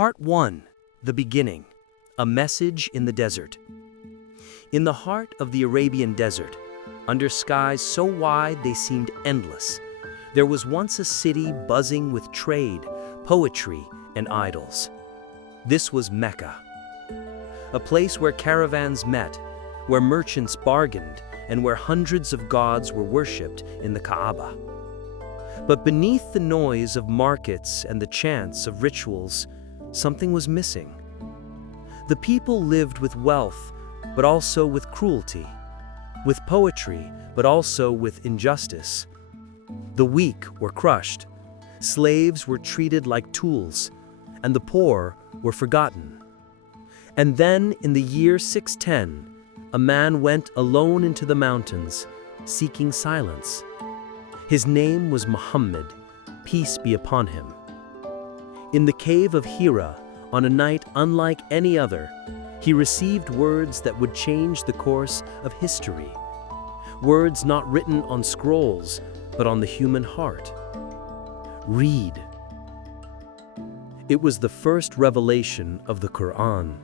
Part 1. The Beginning. A Message in the Desert. In the heart of the Arabian desert, under skies so wide they seemed endless, there was once a city buzzing with trade, poetry, and idols. This was Mecca. A place where caravans met, where merchants bargained, and where hundreds of gods were worshipped in the Kaaba. But beneath the noise of markets and the chants of rituals, something was missing. The people lived with wealth, but also with cruelty, with poetry, but also with injustice. The weak were crushed, slaves were treated like tools, and the poor were forgotten. And then, in the year 610, a man went alone into the mountains, seeking silence. His name was Muhammad, peace be upon him. In the cave of Hira, on a night unlike any other, he received words that would change the course of history. Words not written on scrolls, but on the human heart. Read. It was the first revelation of the Quran.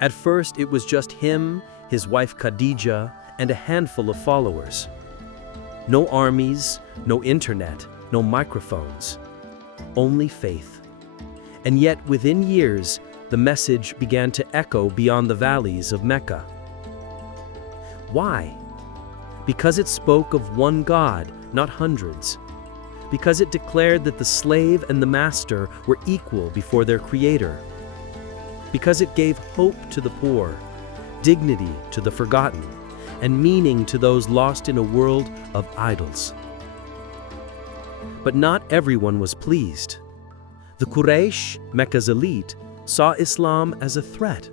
At first, it was just him, his wife Khadija, and a handful of followers. No armies, no internet, no microphones. Only faith. And yet, within years, the message began to echo beyond the valleys of Mecca. Why? Because it spoke of one God, not hundreds. Because it declared that the slave and the master were equal before their Creator. Because it gave hope to the poor, dignity to the forgotten, and meaning to those lost in a world of idols. But not everyone was pleased. The Quraysh, Mecca's elite, saw Islam as a threat.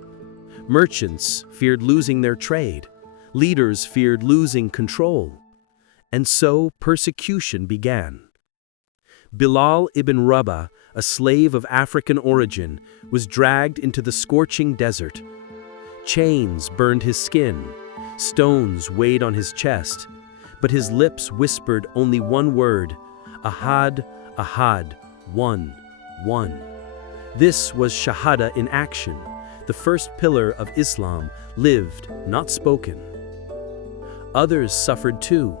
Merchants feared losing their trade. Leaders feared losing control. And so persecution began. Bilal ibn Rabah, a slave of African origin, was dragged into the scorching desert. Chains burned his skin. Stones weighed on his chest. But his lips whispered only one word, Ahad, Ahad, one, one. This was Shahada in action, the first pillar of Islam, lived, not spoken. Others suffered too.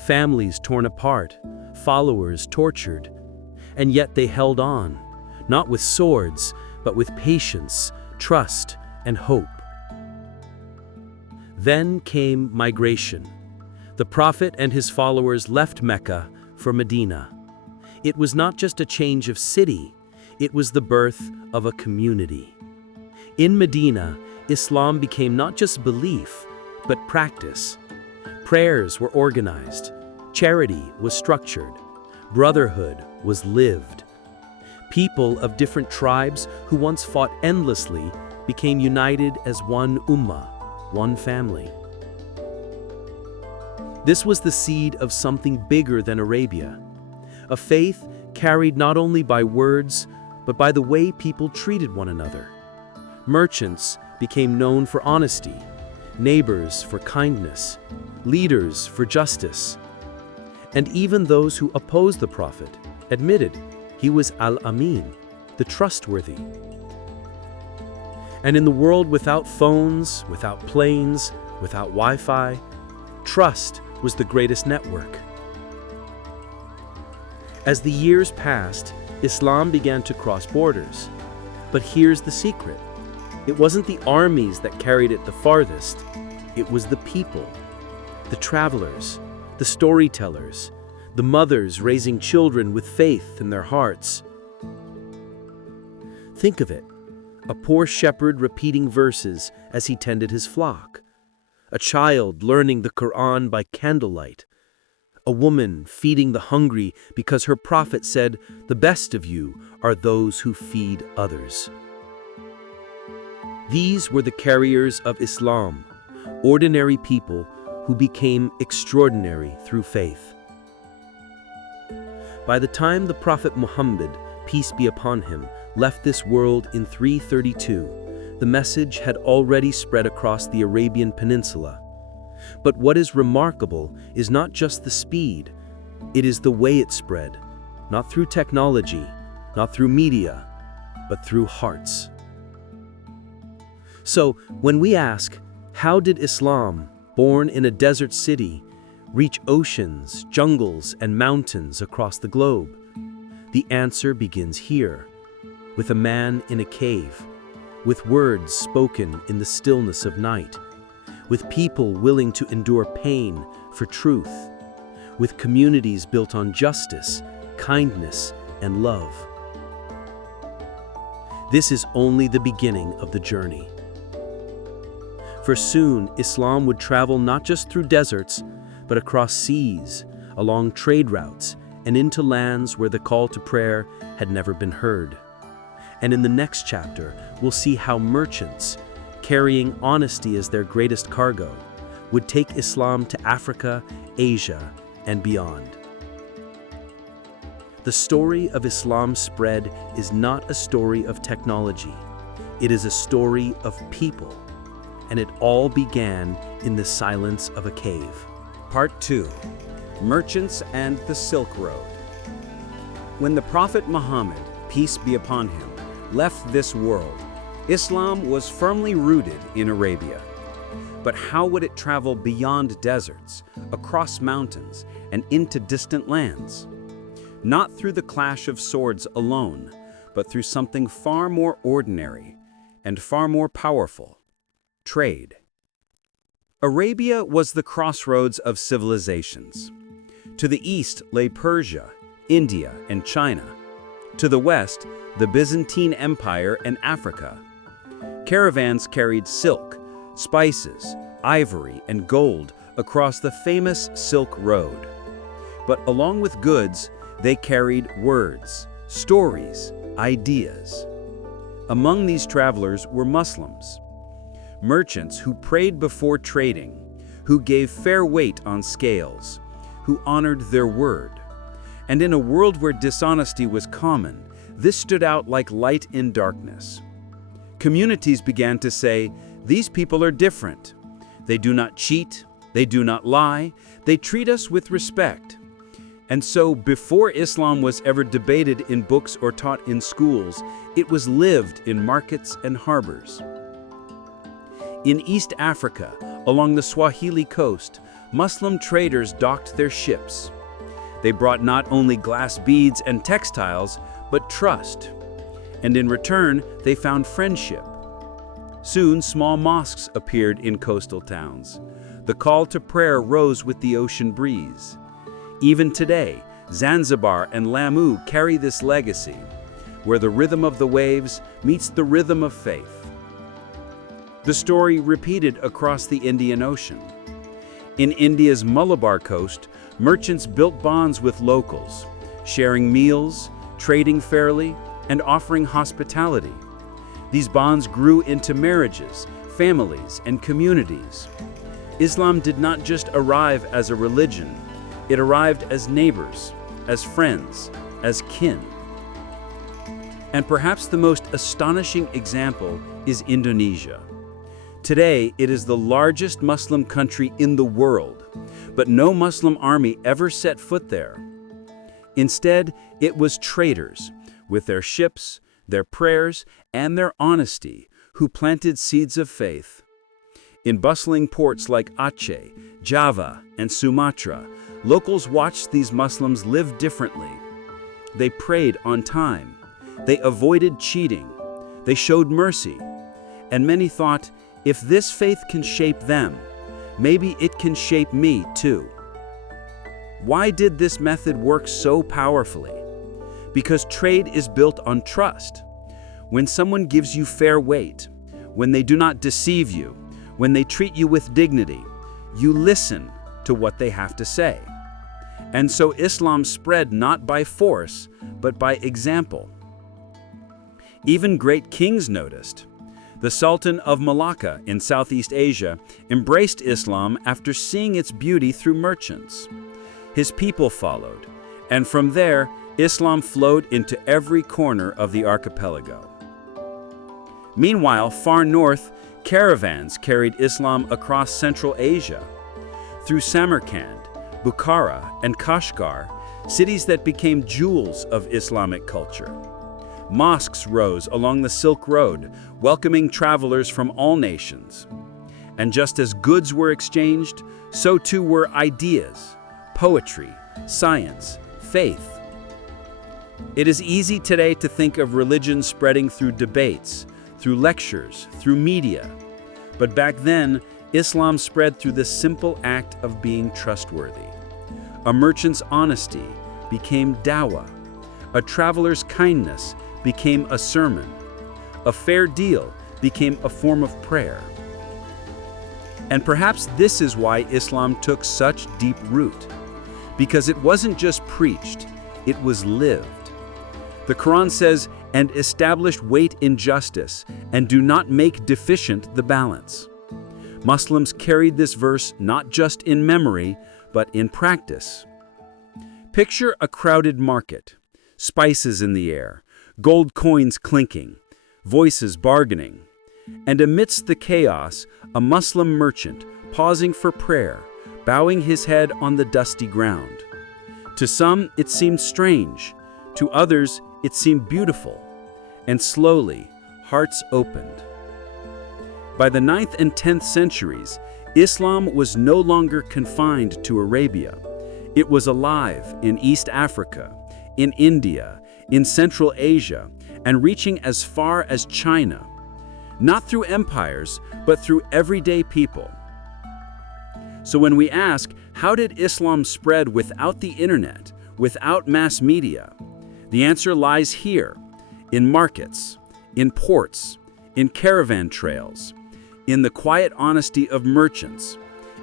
Families torn apart, followers tortured. And yet they held on, not with swords, but with patience, trust, and hope. Then came migration. The Prophet and his followers left Mecca for Medina. It was not just a change of city, it was the birth of a community. In Medina, Islam became not just belief, but practice. Prayers were organized, charity was structured, brotherhood was lived. People of different tribes who once fought endlessly became united as one ummah, one family. This was the seed of something bigger than Arabia, a faith carried not only by words, but by the way people treated one another. Merchants became known for honesty, neighbors for kindness, leaders for justice. And even those who opposed the Prophet admitted he was Al-Amin, the trustworthy. And in the world without phones, without planes, without Wi-Fi, trust was the greatest network. As the years passed, Islam began to cross borders. But here's the secret. It wasn't the armies that carried it the farthest. It was the people, the travelers, the storytellers, the mothers raising children with faith in their hearts. Think of it, a poor shepherd repeating verses as he tended his flock, a child learning the Quran by candlelight, a woman feeding the hungry because her prophet said, "The best of you are those who feed others." These were the carriers of Islam, ordinary people who became extraordinary through faith. By the time the Prophet Muhammad, peace be upon him, left this world in 332, the message had already spread across the Arabian Peninsula. But what is remarkable is not just the speed, it is the way it spread, not through technology, not through media, but through hearts. So, when we ask, how did Islam, born in a desert city, reach oceans, jungles, and mountains across the globe? The answer begins here, with a man in a cave, with words spoken in the stillness of night, with people willing to endure pain for truth, with communities built on justice, kindness, and love. This is only the beginning of the journey. For soon, Islam would travel not just through deserts, but across seas, along trade routes, and into lands where the call to prayer had never been heard. And in the next chapter, we'll see how merchants, carrying honesty as their greatest cargo, would take Islam to Africa, Asia, and beyond. The story of Islam's spread is not a story of technology. It is a story of people. And it all began in the silence of a cave. Part 2. Merchants and the Silk Road. When the Prophet Muhammad, peace be upon him, left this world, Islam was firmly rooted in Arabia. But how would it travel beyond deserts, across mountains, and into distant lands? Not through the clash of swords alone, but through something far more ordinary and far more powerful: trade. Arabia was the crossroads of civilizations. To the east lay Persia, India, and China. To the west, the Byzantine Empire and Africa. Caravans carried silk, spices, ivory, and gold across the famous Silk Road. But along with goods, they carried words, stories, ideas. Among these travelers were Muslims, merchants who prayed before trading, who gave fair weight on scales, who honored their word. And in a world where dishonesty was common, this stood out like light in darkness. Communities began to say, "These people are different. They do not cheat, they do not lie, they treat us with respect." And so, before Islam was ever debated in books or taught in schools, it was lived in markets and harbors. In East Africa, along the Swahili coast, Muslim traders docked their ships. They brought not only glass beads and textiles, but trust. And in return, they found friendship. Soon, small mosques appeared in coastal towns. The call to prayer rose with the ocean breeze. Even today, Zanzibar and Lamu carry this legacy, where the rhythm of the waves meets the rhythm of faith. The story repeated across the Indian Ocean. In India's Malabar coast, merchants built bonds with locals, sharing meals, trading fairly, and offering hospitality. These bonds grew into marriages, families, and communities. Islam did not just arrive as a religion, it arrived as neighbors, as friends, as kin. And perhaps the most astonishing example is Indonesia. Today, it is the largest Muslim country in the world, but no Muslim army ever set foot there. Instead, it was traders, with their ships, their prayers, and their honesty, who planted seeds of faith. In bustling ports like Aceh, Java, and Sumatra, locals watched these Muslims live differently. They prayed on time. They avoided cheating. They showed mercy. And many thought, if this faith can shape them, maybe it can shape me too. Why did this method work so powerfully? Because trade is built on trust. When someone gives you fair weight, when they do not deceive you, when they treat you with dignity, you listen to what they have to say. And so Islam spread not by force, but by example. Even great kings noticed. The Sultan of Malacca in Southeast Asia embraced Islam after seeing its beauty through merchants. His people followed, and from there, Islam flowed into every corner of the archipelago. Meanwhile, far north, caravans carried Islam across Central Asia. Through Samarkand, Bukhara, and Kashgar, cities that became jewels of Islamic culture. Mosques rose along the Silk Road, welcoming travelers from all nations. And just as goods were exchanged, so too were ideas, poetry, science, faith. It is easy today to think of religion spreading through debates, through lectures, through media. But back then, Islam spread through the simple act of being trustworthy. A merchant's honesty became dawah. A traveler's kindness became a sermon. A fair deal became a form of prayer. And perhaps this is why Islam took such deep root. Because it wasn't just preached, it was lived. The Quran says, "And establish weight in justice, and do not make deficient the balance." Muslims carried this verse not just in memory, but in practice. Picture a crowded market, spices in the air, gold coins clinking, voices bargaining. And amidst the chaos, a Muslim merchant pausing for prayer, bowing his head on the dusty ground. To some, it seemed strange. To others, it seemed beautiful. And slowly, hearts opened. By the 9th and 10th centuries, Islam was no longer confined to Arabia. It was alive in East Africa, in India, in Central Asia, and reaching as far as China. Not through empires, but through everyday people. So when we ask, how did Islam spread without the internet, without mass media? The answer lies here, in markets, in ports, in caravan trails, in the quiet honesty of merchants,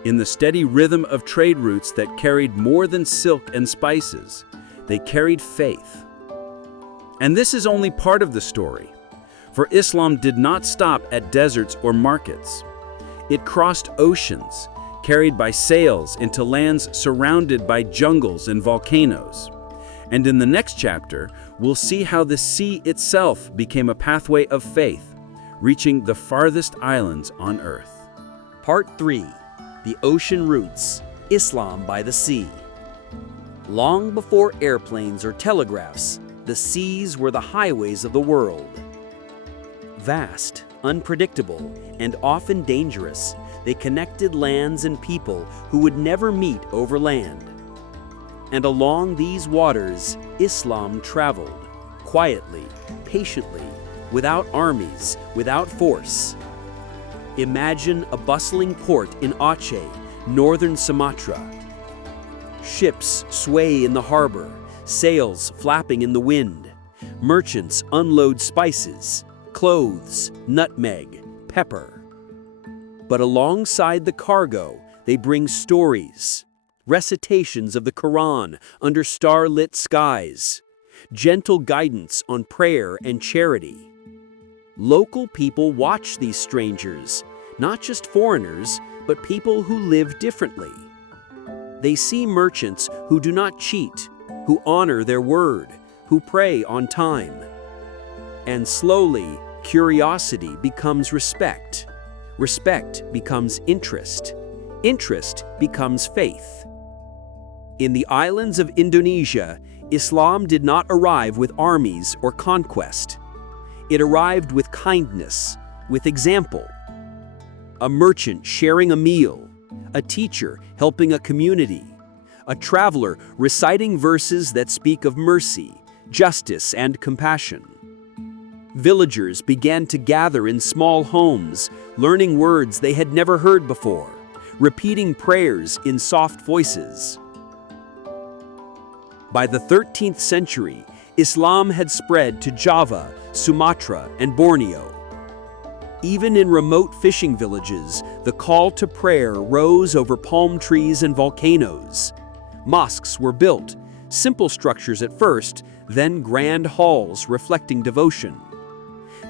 in the steady rhythm of trade routes that carried more than silk and spices. They carried faith. And this is only part of the story. For Islam did not stop at deserts or markets. It crossed oceans, carried by sails into lands surrounded by jungles and volcanoes. And in the next chapter, we'll see how the sea itself became a pathway of faith, reaching the farthest islands on earth. Part 3. The Ocean Routes, Islam by the Sea. Long before airplanes or telegraphs, the seas were the highways of the world. Vast, unpredictable, and often dangerous, they connected lands and people who would never meet over land. And along these waters, Islam traveled, quietly, patiently, without armies, without force. Imagine a bustling port in Aceh, northern Sumatra. Ships sway in the harbor, sails flapping in the wind. Merchants unload spices, clothes, nutmeg, pepper. But alongside the cargo, they bring stories, recitations of the Quran under star-lit skies, gentle guidance on prayer and charity. Local people watch these strangers, not just foreigners, but people who live differently. They see merchants who do not cheat, who honor their word, who pray on time. And slowly, curiosity becomes respect. Respect becomes interest. Interest becomes faith. In the islands of Indonesia, Islam did not arrive with armies or conquest. It arrived with kindness, with example. A merchant sharing a meal, a teacher helping a community, a traveler reciting verses that speak of mercy, justice, and compassion. Villagers began to gather in small homes, learning words they had never heard before, repeating prayers in soft voices. By the 13th century, Islam had spread to Java, Sumatra, and Borneo. Even in remote fishing villages, the call to prayer rose over palm trees and volcanoes. Mosques were built, simple structures at first, then grand halls reflecting devotion.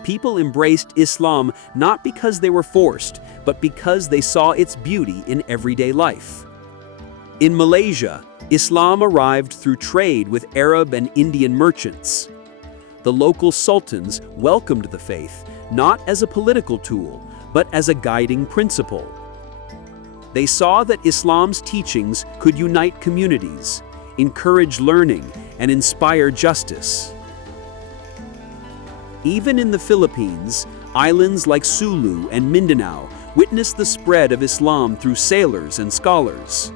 People embraced Islam not because they were forced, but because they saw its beauty in everyday life. In Malaysia, Islam arrived through trade with Arab and Indian merchants. The local sultans welcomed the faith, not as a political tool, but as a guiding principle. They saw that Islam's teachings could unite communities, encourage learning, and inspire justice. Even in the Philippines, islands like Sulu and Mindanao witnessed the spread of Islam through sailors and scholars.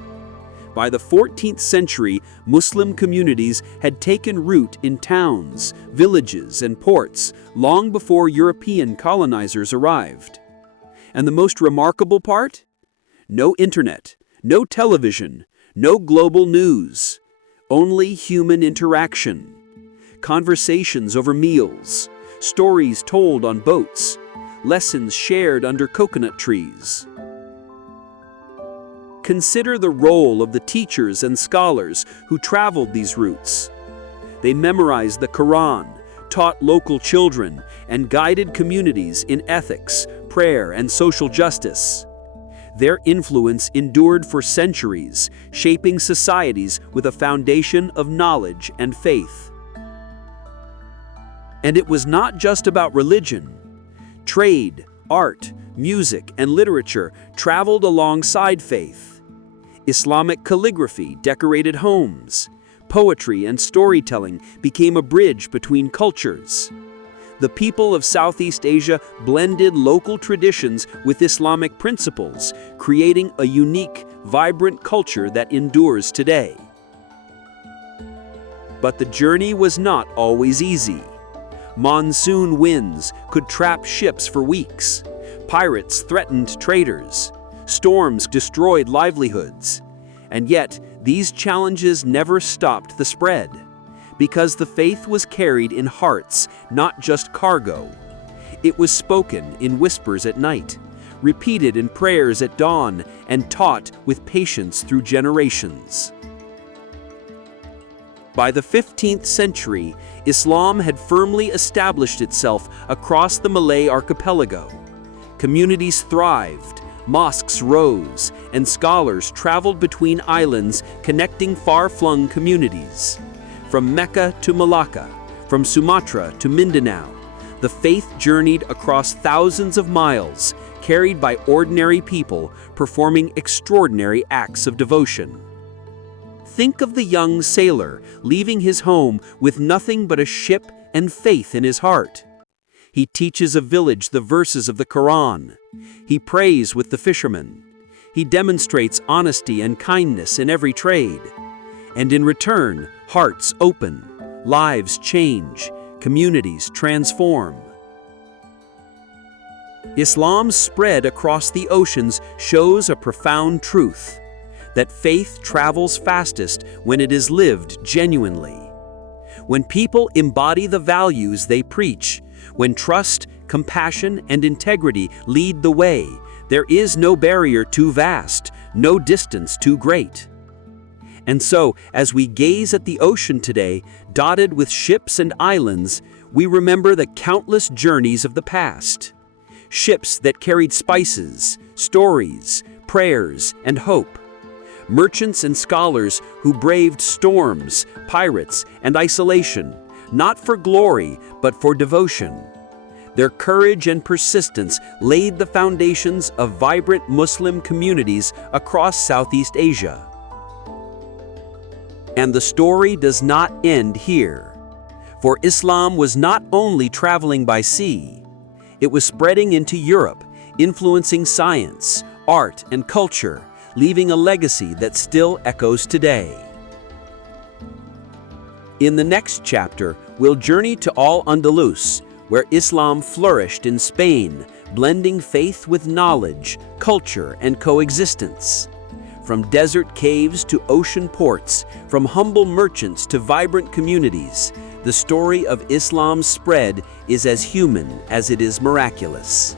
By the 14th century, Muslim communities had taken root in towns, villages, and ports long before European colonizers arrived. And the most remarkable part? No internet, no television, no global news, only human interaction. Conversations over meals, stories told on boats, lessons shared under coconut trees. Consider the role of the teachers and scholars who traveled these routes. They memorized the Quran, taught local children, and guided communities in ethics, prayer, and social justice. Their influence endured for centuries, shaping societies with a foundation of knowledge and faith. And it was not just about religion. Trade, art, music, and literature traveled alongside faith. Islamic calligraphy decorated homes. Poetry and storytelling became a bridge between cultures. The people of Southeast Asia blended local traditions with Islamic principles, creating a unique, vibrant culture that endures today. But the journey was not always easy. Monsoon winds could trap ships for weeks. Pirates threatened traders. Storms destroyed livelihoods. And yet, these challenges never stopped the spread, because the faith was carried in hearts, not just cargo. It was spoken in whispers at night, repeated in prayers at dawn, and taught with patience through generations. By the 15th century, Islam had firmly established itself across the Malay archipelago. Communities thrived, mosques rose, and scholars traveled between islands connecting far-flung communities. From Mecca to Malacca, from Sumatra to Mindanao, the faith journeyed across thousands of miles, carried by ordinary people performing extraordinary acts of devotion. Think of the young sailor leaving his home with nothing but a ship and faith in his heart. He teaches a village the verses of the Quran. He prays with the fishermen. He demonstrates honesty and kindness in every trade. And in return, hearts open, lives change, communities transform. Islam's spread across the oceans shows a profound truth, that faith travels fastest when it is lived genuinely. When people embody the values they preach, when trust, compassion, and integrity lead the way, there is no barrier too vast, no distance too great. And so, as we gaze at the ocean today, dotted with ships and islands, we remember the countless journeys of the past. Ships that carried spices, stories, prayers, and hope. Merchants and scholars who braved storms, pirates, and isolation, not for glory, but for devotion. Their courage and persistence laid the foundations of vibrant Muslim communities across Southeast Asia. And the story does not end here. For Islam was not only traveling by sea, it was spreading into Europe, influencing science, art, and culture, leaving a legacy that still echoes today. In the next chapter, we'll journey to Al-Andalus, where Islam flourished in Spain, blending faith with knowledge, culture, and coexistence. From desert caves to ocean ports, from humble merchants to vibrant communities, the story of Islam's spread is as human as it is miraculous.